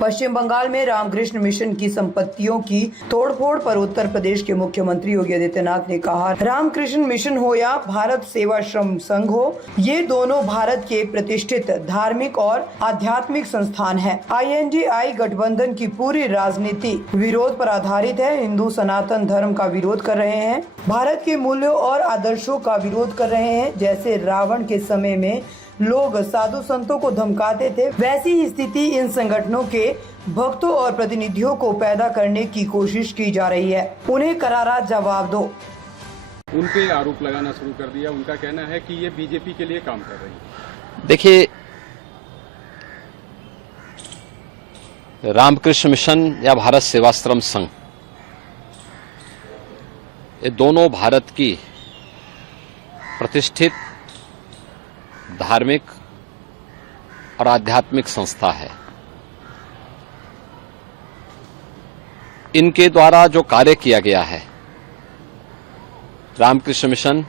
पश्चिम बंगाल में रामकृष्ण मिशन की संपत्तियों की तोड़फोड़ पर उत्तर प्रदेश के मुख्यमंत्री योगी आदित्यनाथ ने कहा, रामकृष्ण मिशन हो या भारत सेवाश्रम संघ हो, ये दोनों भारत के प्रतिष्ठित धार्मिक और आध्यात्मिक संस्थान हैं। INDI गठबंधन की पूरी राजनीति विरोध पर आधारित है। हिंदू सनातन धर्म का विरोध कर रहे हैं, भारत के मूल्यों और आदर्शों का विरोध कर रहे हैं। जैसे रावण के समय में लोग साधु संतों को धमकाते थे, वैसी ही स्थिति इन संगठनों के भक्तों और प्रतिनिधियों को पैदा करने की कोशिश की जा रही है। उन्हें करारा जवाब दो। उन पे आरोप लगाना शुरू कर दिया। उनका कहना है कि ये बीजेपी के लिए काम कर रही है। देखिए, रामकृष्ण मिशन या भारत सेवाश्रम संघ, ये दोनों भारत की प्रतिष्ठित धार्मिक और आध्यात्मिक संस्था है। इनके द्वारा जो कार्य किया गया है, रामकृष्ण मिशन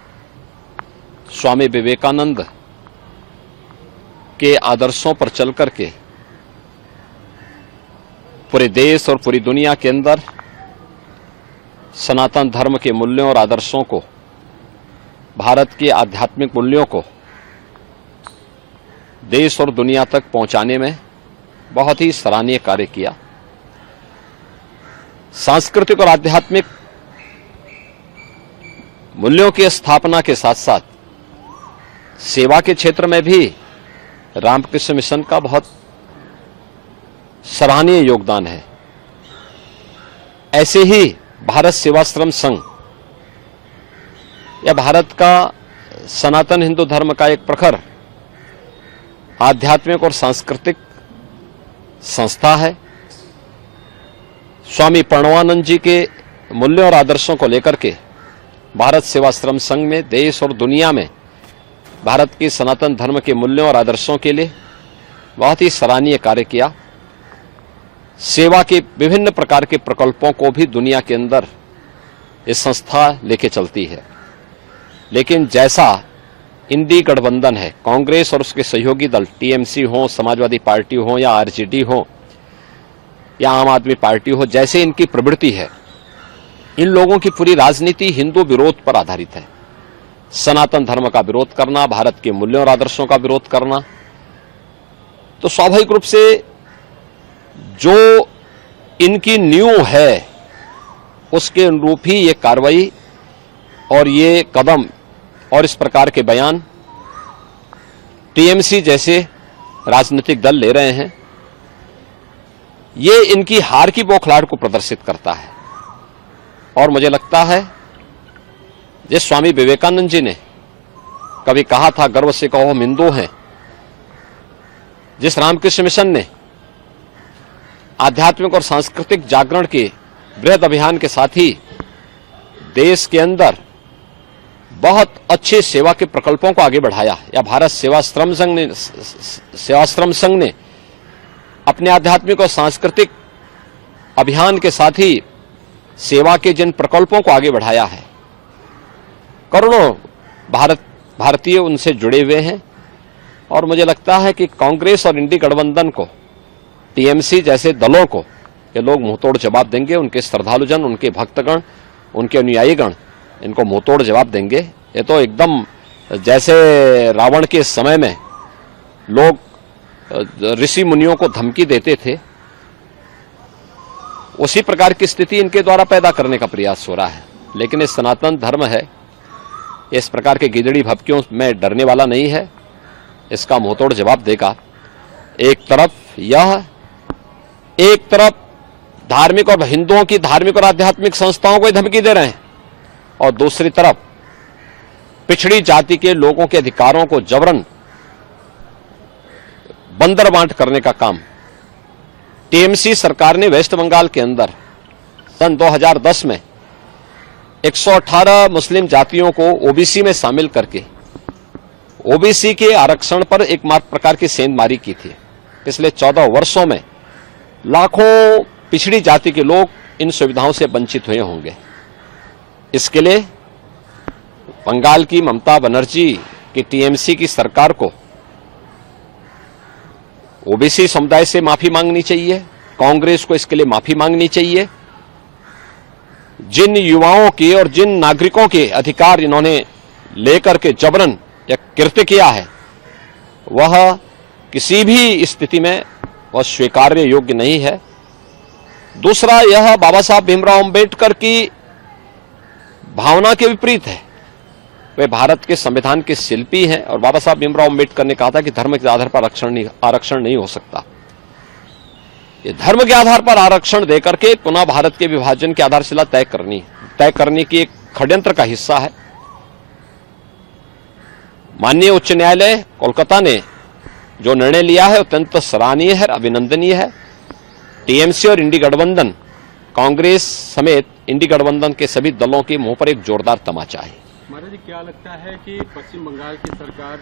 स्वामी विवेकानंद के आदर्शों पर चलकर के पूरे देश और पूरी दुनिया के अंदर सनातन धर्म के मूल्यों और आदर्शों को, भारत के आध्यात्मिक मूल्यों को देश और दुनिया तक पहुंचाने में बहुत ही सराहनीय कार्य किया। सांस्कृतिक और आध्यात्मिक मूल्यों की स्थापना के साथ साथ सेवा के क्षेत्र में भी रामकृष्ण मिशन का बहुत सराहनीय योगदान है। ऐसे ही भारत सेवाश्रम संघ या भारत का सनातन हिंदू धर्म का एक प्रखर आध्यात्मिक और सांस्कृतिक संस्था है। स्वामी प्रणवानंद जी के मूल्यों और आदर्शों को लेकर के भारत सेवाश्रम संघ में देश और दुनिया में भारत के सनातन धर्म के मूल्यों और आदर्शों के लिए बहुत ही सराहनीय कार्य किया। सेवा के विभिन्न प्रकार के प्रकल्पों को भी दुनिया के अंदर ये संस्था लेके चलती है। लेकिन जैसा इंडी गठबंधन है, कांग्रेस और उसके सहयोगी दल TMC हो, समाजवादी पार्टी हो या RJD हो या आम आदमी पार्टी हो, जैसे इनकी प्रवृत्ति है, इन लोगों की पूरी राजनीति हिंदू विरोध पर आधारित है। सनातन धर्म का विरोध करना, भारत के मूल्यों और आदर्शों का विरोध करना, तो स्वाभाविक रूप से जो इनकी नींव है उसके अनुरूप ही ये कार्रवाई और ये कदम और इस प्रकार के बयान TMC जैसे राजनीतिक दल ले रहे हैं। ये इनकी हार की बौखलाहट को प्रदर्शित करता है। और मुझे लगता है जिस स्वामी विवेकानंद जी ने कभी कहा था, गर्व से कहो हम हिंदू हैं, जिस रामकृष्ण मिशन ने आध्यात्मिक और सांस्कृतिक जागरण के बृहद अभियान के साथ ही देश के अंदर बहुत अच्छे सेवा के प्रकल्पों को आगे बढ़ाया, या भारत सेवाश्रम संघ ने अपने आध्यात्मिक और सांस्कृतिक अभियान के साथ ही सेवा के जिन प्रकल्पों को आगे बढ़ाया है, करोड़ों भारतीय उनसे जुड़े हुए हैं। और मुझे लगता है कि कांग्रेस और इंडी गठबंधन को, TMC जैसे दलों को ये लोग मुंहतोड़ जवाब देंगे। उनके श्रद्धालुजन, उनके भक्तगण, उनके अनुयायीगण इनको मुंहतोड़ जवाब देंगे। ये तो एकदम जैसे रावण के समय में लोग ऋषि मुनियों को धमकी देते थे, उसी प्रकार की स्थिति इनके द्वारा पैदा करने का प्रयास हो रहा है। लेकिन ये सनातन धर्म है, इस प्रकार के गिदड़ी भपकियों में डरने वाला नहीं है, इसका मुंहतोड़ जवाब देगा। एक तरफ धार्मिक और हिंदुओं की धार्मिक और आध्यात्मिक संस्थाओं को धमकी दे रहे हैं, और दूसरी तरफ पिछड़ी जाति के लोगों के अधिकारों को जबरन बंदरबांट करने का काम TMC सरकार ने वेस्ट बंगाल के अंदर सन 2010 में 118 मुस्लिम जातियों को OBC में शामिल करके OBC के आरक्षण पर एक प्रकार की सेंधमारी की थी। पिछले 14 वर्षों में लाखों पिछड़ी जाति के लोग इन सुविधाओं से वंचित हुए होंगे। इसके लिए बंगाल की ममता बनर्जी की TMC की सरकार को OBC समुदाय से माफी मांगनी चाहिए कांग्रेस को इसके लिए माफी मांगनी चाहिए। जिन युवाओं के और जिन नागरिकों के अधिकार इन्होंने लेकर के जबरन या कृत्य किया है, वह किसी भी स्थिति में वह स्वीकार्य योग्य नहीं है। दूसरा, यह बाबा साहब भीमराव अंबेडकर की भावना के विपरीत है। वे भारत के संविधान के शिल्पी हैं और बाबा साहब भीमराव अंबेडकर ने कहा था कि धर्म के आधार पर आरक्षण नहीं हो सकता। ये धर्म के आधार पर आरक्षण देकर के पुनः भारत के विभाजन की आधारशिला तय करने की एक षड्यंत्र का हिस्सा है। माननीय उच्च न्यायालय कोलकाता ने जो निर्णय लिया है अत्यंत सराहनीय है, अभिनंदनीय है। टीएमसी और इंडी गठबंधन, कांग्रेस समेत इंडी गठबंधन के सभी दलों के मुंह पर एक जोरदार तमाचा है। महाराज जी, क्या लगता है कि पश्चिम बंगाल की सरकार